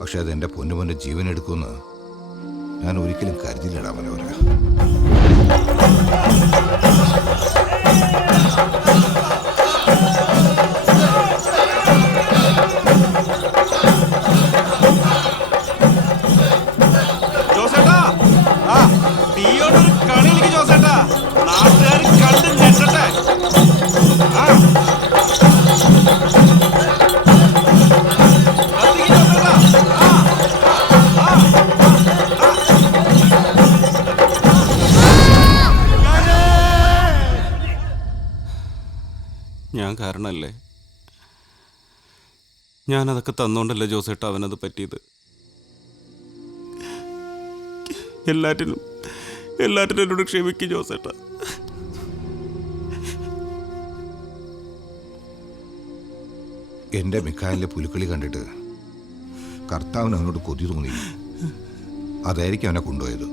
പക്ഷെ അത് എൻ്റെ പൊന്നുമോൻ്റെ ജീവൻ എടുക്കുമെന്ന് ഞാൻ ഒരിക്കലും കരുതിയില്ലടാ മനോഹര. ഞാൻ കാരണല്ലേ, ഞാനതൊക്കെ തന്നോണ്ടല്ലേ ജോസേട്ട അവനത് പറ്റിയത്. എല്ലാറ്റിനും എന്നോട് ക്ഷമിക്കും ജോസേട്ട. എൻ്റെ മിക്കായിലെ പുലിക്കളി കണ്ടിട്ട് കർത്താവിന് അവനോട് കൊതി തോന്നി. അതായിരിക്കും അവനെ കൊണ്ടുപോയത്.